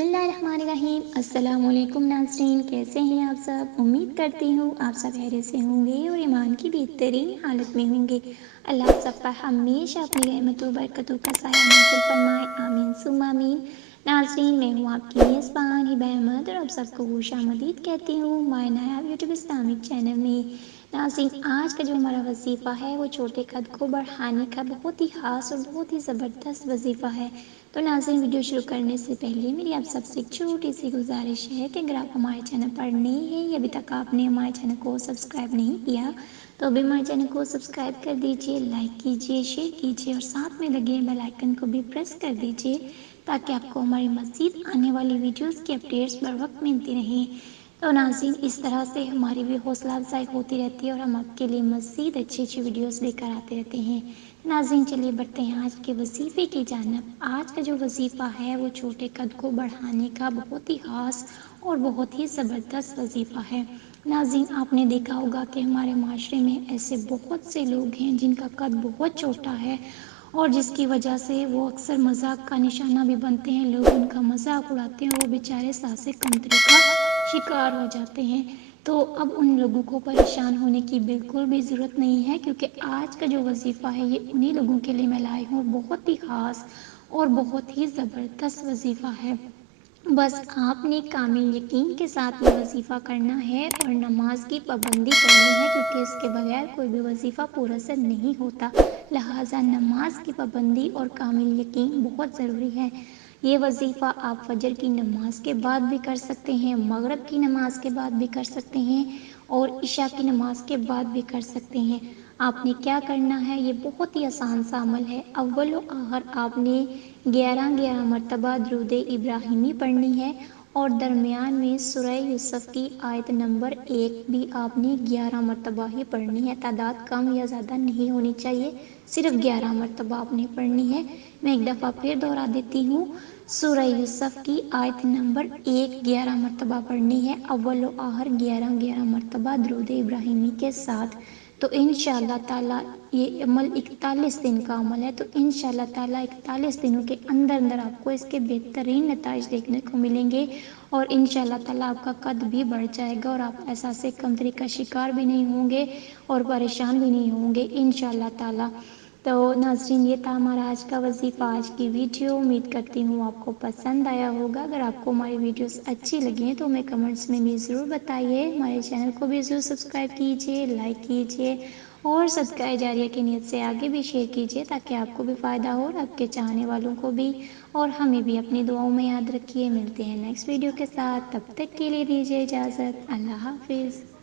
بسم اللہ الرحمن الرحیم۔ السلام علیکم ناظرین، کیسے ہیں آپ سب؟ امید کرتی ہوں آپ سب خیریت سے ہوں گے اور ایمان کی بہترین حالت میں ہوں گے۔ اللہ آپ سب پر ہمیشہ اپنی رحمت و برکتوں کا سایہ نازل فرمائے، آمین ثم آمین۔ ناظرین، میں ہوں آپ کی میزبان ہبہ احمد اور آپ سب کو خوش آمدید کہتی ہوں مائی نایاب یوٹیوب اسلامک چینل میں۔ ناظرین، آج کا جو ہمارا وظیفہ ہے وہ چھوٹے قد کو بڑھانے کا بہت ہی خاص اور بہت ہی زبردست وظیفہ ہے۔ تو ناظرین، ویڈیو شروع کرنے سے پہلے میری آپ سب سے ایک چھوٹی سی گزارش ہے کہ اگر آپ ہمارے چینل پر نئے ہیں یا ابھی تک آپ نے ہمارے چینل کو سبسکرائب نہیں کیا تو ابھی ہمارے چینل کو سبسکرائب کر دیجیے، لائک کیجیے، شیئر کیجیے اور ساتھ میں لگے بیل آئیکن کو بھی پریس کر دیجیے تاکہ آپ کو ہماری مزید آنے والی ویڈیوز کی اپڈیٹس بر وقت ملتی رہیں۔ تو ناظرین، اس طرح سے ہماری بھی حوصلہ افزائی ہوتی رہتی ہے اور ہم آپ کے لیے مزید اچھی اچھی ویڈیوز لے کر آتے رہتے ہیں۔ ناظرین، چلیے بڑھتے ہیں آج کے وظیفے کی جانب۔ آج کا جو وظیفہ ہے وہ چھوٹے قد کو بڑھانے کا بہت ہی خاص اور بہت ہی زبردست وظیفہ ہے۔ ناظرین، آپ نے دیکھا ہوگا کہ ہمارے معاشرے میں ایسے بہت سے لوگ ہیں جن کا قد بہت چھوٹا ہے اور جس کی وجہ سے وہ اکثر مذاق کا نشانہ بھی بنتے ہیں، لوگ ان کا مذاق اڑاتے ہیں اور وہ بیچارے سانسیں کمتری کا شکار ہو جاتے ہیں۔ تو اب ان لوگوں کو پریشان ہونے کی بالکل بھی ضرورت نہیں ہے، کیونکہ آج کا جو وظیفہ ہے یہ انہی لوگوں کے لیے میں لائی ہوں۔ بہت ہی خاص اور بہت ہی زبردست وظیفہ ہے۔ بس آپ نے کامل یقین کے ساتھ یہ وظیفہ کرنا ہے اور نماز کی پابندی کرنی ہے، کیونکہ اس کے بغیر کوئی بھی وظیفہ پورا سے نہیں ہوتا۔ لہٰذا نماز کی پابندی اور کامل یقین بہت ضروری ہے۔ یہ وظیفہ آپ فجر کی نماز کے بعد بھی کر سکتے ہیں، مغرب کی نماز کے بعد بھی کر سکتے ہیں اور عشاء کی نماز کے بعد بھی کر سکتے ہیں۔ آپ نے کیا کرنا ہے، یہ بہت ہی آسان سا عمل ہے۔ اول و آخر آپ نے 11 مرتبہ درود ابراہیمی پڑھنی ہے اور درمیان میں سورہ یوسف کی آیت نمبر 1 بھی آپ نے 11 مرتبہ ہی پڑھنی ہے۔ تعداد کم یا زیادہ نہیں ہونی چاہیے، صرف 11 مرتبہ آپ نے پڑھنی ہے۔ میں ایک دفعہ پھر دوہرا دیتی ہوں، سورہ یوسف کی آیت نمبر 1 11 مرتبہ پڑھنی ہے، اول و آخر 11 مرتبہ درود ابراہیمی کے ساتھ۔ تو انشاءاللہ تعالیٰ یہ عمل 41 دن کا عمل ہے، تو انشاءاللہ تعالیٰ 41 دنوں کے اندر آپ کو اس کے بہترین نتائج دیکھنے کو ملیں گے اور انشاءاللہ تعالیٰ آپ کا قد بھی بڑھ جائے گا اور آپ احساس کمتری کا شکار بھی نہیں ہوں گے اور پریشان بھی نہیں ہوں گے انشاءاللہ تعالیٰ۔ تو ناظرین، یہ تھا ہمارا آج کا وظیفہ، آج کی ویڈیو۔ امید کرتی ہوں آپ کو پسند آیا ہوگا۔ اگر آپ کو ہماری ویڈیوز اچھی لگیں تو ہمیں کمنٹس میں بھی ضرور بتائیے۔ ہمارے چینل کو بھی ضرور سبسکرائب کیجیے، لائک کیجیے اور صدقہ جاریہ کی نیت سے آگے بھی شیئر کیجیے تاکہ آپ کو بھی فائدہ ہو اور آپ کے چاہنے والوں کو بھی، اور ہمیں بھی اپنی دعاؤں میں یاد رکھیے۔ ملتے ہیں نیکسٹ ویڈیو کے ساتھ، تب تک کے لیے دیجیے اجازت۔ اللہ حافظ۔